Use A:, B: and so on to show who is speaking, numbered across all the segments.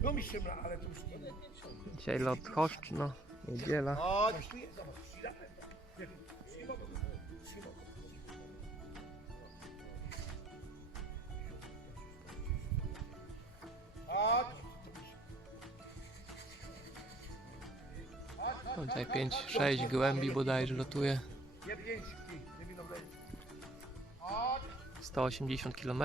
A: No mi się mla, ale to już nie.
B: Dzisiaj lot Choszczno, niedziela.
A: Chodź. Zobacz, chwila.
B: Tutaj 5-6 głębi bodajże lotuje. 180 km.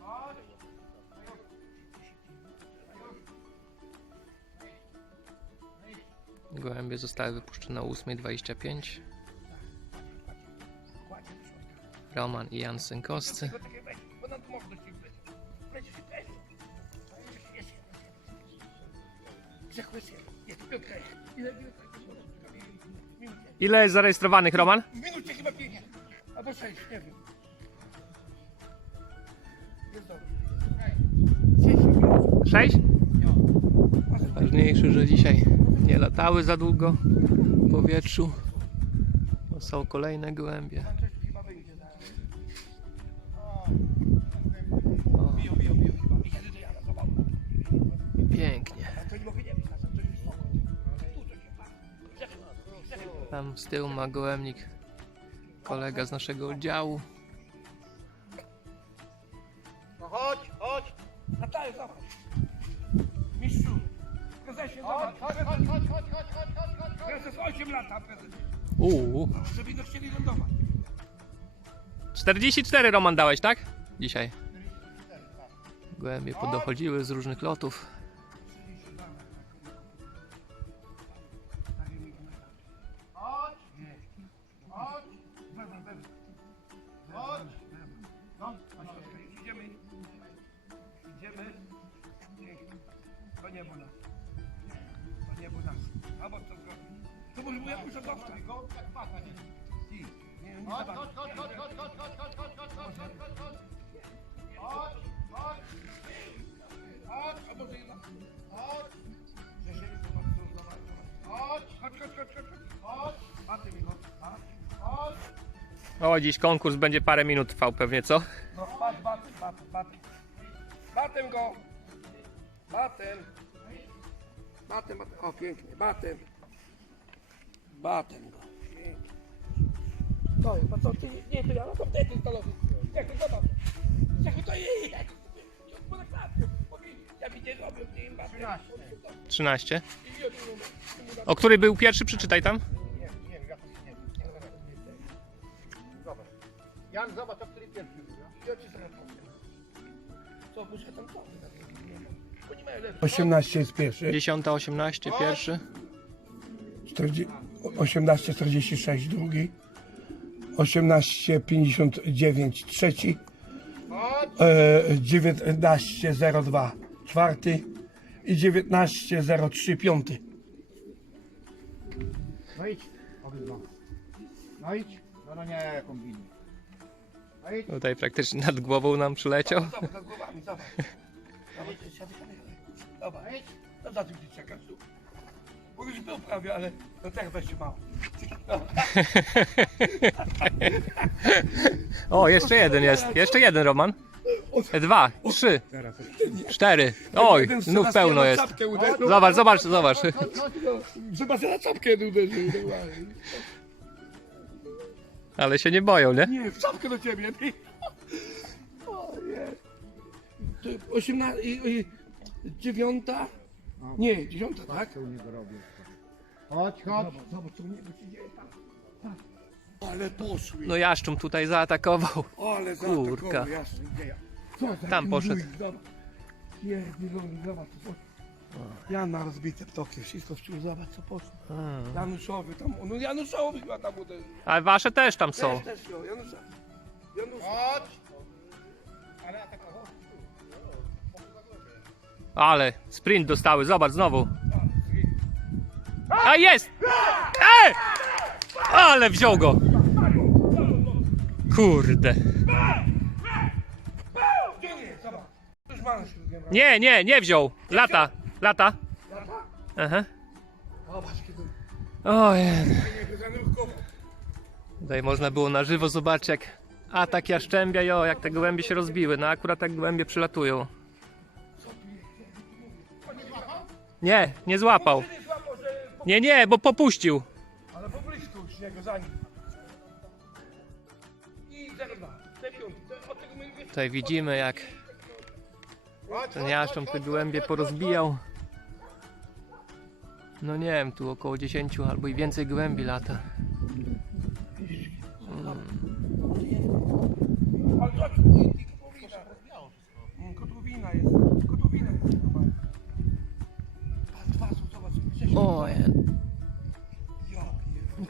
A: Chodź.
B: Gołębie zostały wypuszczone o 8.25.
A: Kładzie do środka.
B: Roman i Jan Synkowscy.
A: Jest, piątka. Ile, tak jest?
B: Ile zarejestrowanych, Roman?
A: W minucie chyba pięć. Albo sześć, nie wiem. Jest dobrze. Sześć minut.
B: 6?
A: No.
B: Ważniejsze, że dzisiaj nie latały za długo w powietrzu. Bo są kolejne gołębie.
A: Tam coś chyba będzie zaraz.
B: O,
A: Biją, biją, biją
B: Tam z tyłu ma gołębnik kolega z naszego oddziału.
A: No chodź, chodź. Natalia, zobacz. Mistrzu. Prezesie, zobacz. Chodź, chodź, chodź, chodź, chodź, chodź, chodź, chodź. Prezes 8 lat, prezesie.
B: Uuu.
A: Żeby go chcieli lądować.
B: 44 Roman dałeś, tak? Dzisiaj. Gołębie podochodziły z różnych lotów.
A: To niebo nas. To nas. Albo może paka, nie? Nie, nie chodź, chodź, chodź, chodź, chodź, chodź, chodź, chodź, chodź, chodź, chodź, chodź, chodź, chodź. Chodź, chodź. Chodź, a może jedna. Chodź. Chodź, chodź, chodź, chodź, chodź. Chodź. Mi chodź. Chodź. Chodź.
B: O, dziś konkurs będzie parę minut trwał pewnie, co?
A: No, bat, bat, bat, bat. Batem go. Batem. Batem, batem. O, pięknie. Batem. Batem go. Pięknie. To jest, co ty nie ty, ale to wtedy stanowi. Jak to zobacz. Jak to jest? Ja widzę, że obrót tym batem.
B: 13. O której był pierwszy, przeczytaj tam.
C: Jan, zobacz, o który pierwszy był.
A: I oczy Co, muszę tam to?
D: 18 jest pierwszy,
B: 10, 18, pierwszy.
D: 40, 1846 drugi, 1859 trzeci, e, 1902 czwarty i 1903 piąty.
C: No idź, obydwa. No idź. No, no nie, kombinuj. No idź.
B: Tutaj praktycznie nad głową nam przyleciał.
A: Zobacz, nad głowami, zobacz. Zobacz, Zobacz, no za tym ty czekasz tu. Bo już był prawie, ale no tak weź mało.
B: O, jeszcze jeden jest. Jeszcze jeden, Roman. Dwa, trzy, cztery. Oj, znów pełno jest. Zobacz, zobacz, zobacz.
A: Chyba że na czapkę uderzył. normalnie.
B: Ale się nie boją, nie?
A: Nie, w czapkę do ciebie. Ty. O nie. To 18, i, i, dziewiąta? Nie, dziesiąta, tak?
C: Co u niego robię? Chodź, chodź.
A: Zobacz, zobacz, co u niego się dzieje tam. Ale poszły.
B: No Jaszczum tutaj zaatakował.
A: Ale
B: Kurka.
A: zaatakował, jasne, gdzie ja? Co za
B: Tam poszedł.
A: wujek, Zobacz. Pierdolony, zobacz. co- Jan na rozbite ptoki, wszystko wciąż, zobacz co poszło. Januszowy tam, no Januszowy chyba tam uderzył.
B: A wasze też tam są.
A: Też, też, Janusza. Janusza.
C: Chodź. Ale atakował.
B: Ale sprint dostały, zobacz znowu. A jest! Ale wziął go! Kurde.
A: Nie.
B: Nie, nie, wziął. Lata, lata. Aha. Ojej. Tutaj można było na żywo zobaczyć jak atak jaszczębia, jo, jak te gołębie się rozbiły. No akurat tak gołębie przylatują. Nie, nie złapał.
A: Nie złapał, że...
B: Nie, nie, bo popuścił.
A: Ale po blisku śniegu za nim. I 0,2. Te piątki. Od tego wiesz,
B: Tutaj widzimy jak ten jaszcząb te gołębie porozbijał. No nie wiem, tu około 10 albo i więcej gołębi lata.
A: Ale zobacz,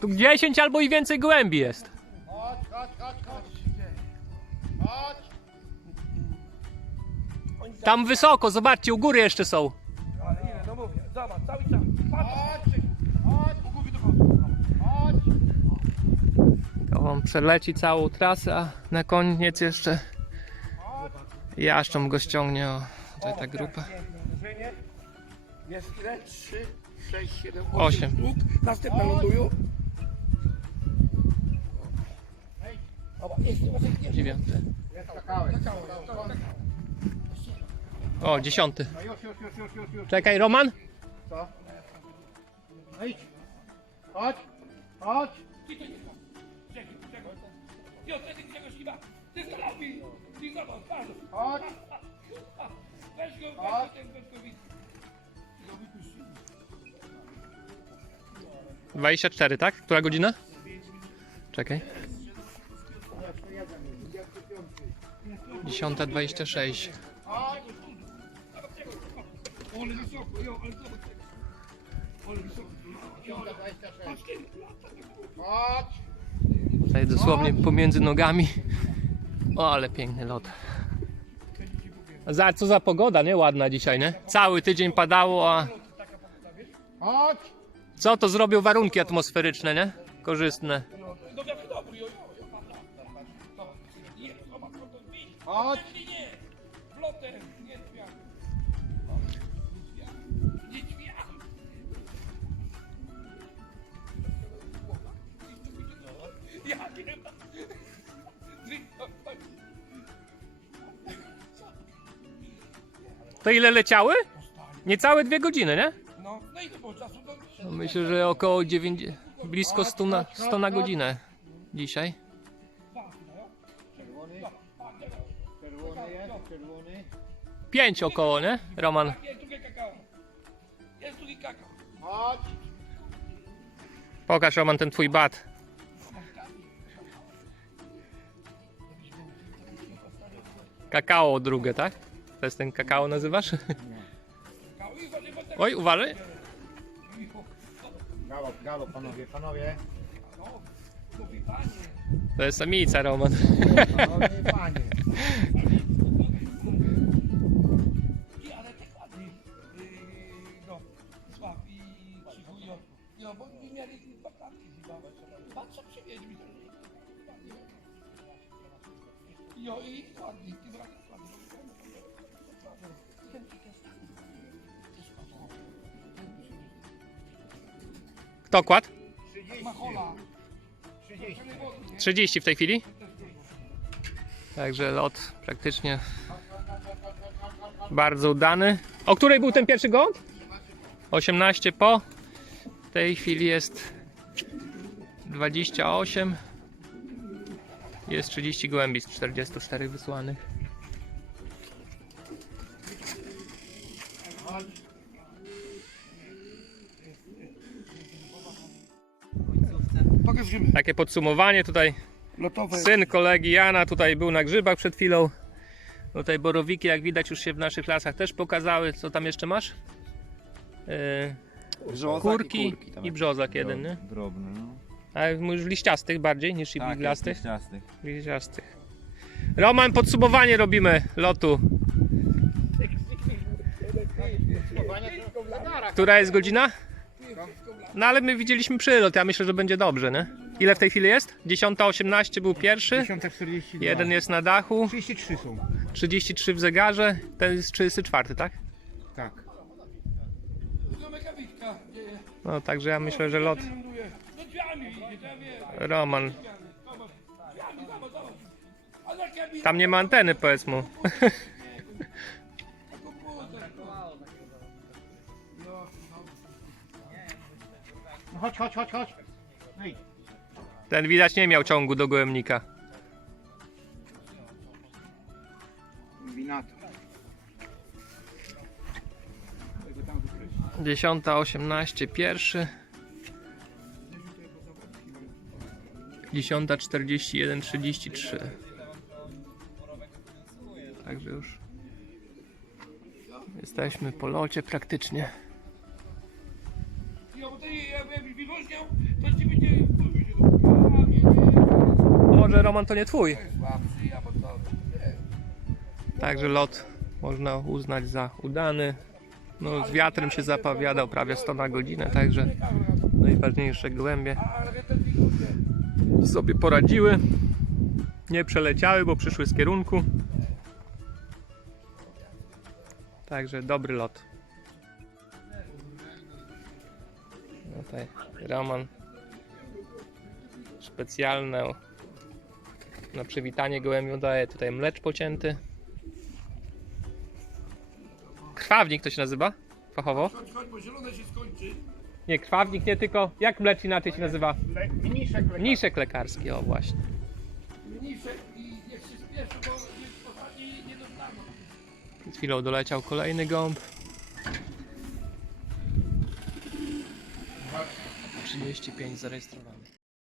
B: Tu 10 albo i więcej gołębi jest.
C: Chodź, chodź, chodź, chodź. Chodź.
A: Oni tam-
B: Tam wysoko, zobaczcie, u góry jeszcze są.
A: Ale ile, no mówię. Zobacz, cały czas. Patrz.
C: Chodź. Chodź.
A: U góry.
C: Chodź.
B: To on przeleci całą trasę, a na koniec jeszcze jaszcząb go ściągnie. O, tutaj ta grupa.
A: Uderzenie. Jest ile? 3, 6, 7,
B: Osiem.
A: 8 sztuk. Następne lądują.
B: Dziewiąty. O, dziesiąty. Czekaj, Roman.
C: Co? No idź. Chodź. Chodź.
A: Jo, ty czegoś chyba. Ty stanowi. Ty zobacz, patrz.
C: Chodź.
A: Weź go,
C: Chodź.
A: weź go ten wędkowicz.
B: 24, tak? Która godzina? Czekaj. 10.26 Tutaj dosłownie pomiędzy nogami O, ale piękny lot za, Co za pogoda, nie? Ładna dzisiaj, nie? Cały tydzień padało, a... Co to zrobił warunki atmosferyczne, nie? Korzystne
C: Chodź.
A: Nie, nie, flotem, nie drzwiami. Nie drzwiami. Ja nie mam.
B: To ile leciały? Niecałe dwie godziny, nie?
A: No, no i to było czasu do...
B: No myślę, że około 9, blisko 100 na, 100 na godzinę dzisiaj.
C: Czerwony.
B: 5 około, nie? Roman.
A: Jest drugie kakao. Jest drugi kakao.
C: Chodź.
B: Pokaż Roman ten twój bat. Kakao drugie, tak? To jest ten kakao nazywasz? Oj, uważaj.
C: Galop, galop, panowie, panowie.
B: To jest samica, Roman.
C: Panowie, panie.
A: No, bo nie mieli dwa klatki chyba. Patrz, co przywieźli. Jo, i razem ładnie.
B: Kto kładł?
A: Machola.
C: 30.
B: 30 w tej chwili. Także lot praktycznie bardzo udany. O której był ten pierwszy gołąb? 18 po. W tej chwili jest 28. Jest 30 gołębi z 44 wysłanych. Takie podsumowanie tutaj. Syn kolegi Jana tutaj był na grzybach przed chwilą. Tutaj borowiki, jak widać, już się w naszych lasach też pokazały. Co tam jeszcze masz? Yy,
E: Brzozak
B: kurki
E: i, kurki
B: i brzozak jeden, nie?
E: Drobny, no.
B: A mówisz liściastych bardziej niż
E: Tak,
B: iglastych?
E: liściastych.
B: Liściastych. Roman, podsumowanie robimy lotu. Która jest godzina? No ale my widzieliśmy przylot, ja myślę, że będzie dobrze, nie? Ile w tej chwili jest? 10.18 był pierwszy,
C: 10.42.
B: jeden jest na dachu,
C: 33 są.
B: 33 w zegarze, ten jest 34, tak?
C: Tak.
B: No także ja myślę, że lot. Roman. Tam nie ma anteny, powiedz mu.
C: No chodź, chodź, chodź, chodź.
B: Ten widać nie miał ciągu do gołębnika. 10.18 pierwszy. 10.41.33 Także już jesteśmy po locie praktycznie. Może Roman to nie twój. Także lot można uznać za udany. No, z wiatrem się zapowiadał prawie 100 na godzinę, także najważniejsze
A: wyróżnia.
B: sobie poradziły. Nie przeleciały, bo przyszły z kierunku. Także dobry lot. No Tutaj Roman specjalne na przywitanie gołębiu daje tutaj mlecz pocięty. Krwawnik to się nazywa fachowo?
A: Chodź, chodź, bo zielone się skończy.
B: Nie, krwawnik nie tylko. Jak mlecz inaczej się nazywa?
C: Le- Mniszek lekarz.
B: Mniszek lekarski, o właśnie.
A: Mniejsze i niech się spieszy, bo nie, ostatni nie dostaną.
B: Przed chwilą doleciał kolejny gąb. 35 zarejestrowany.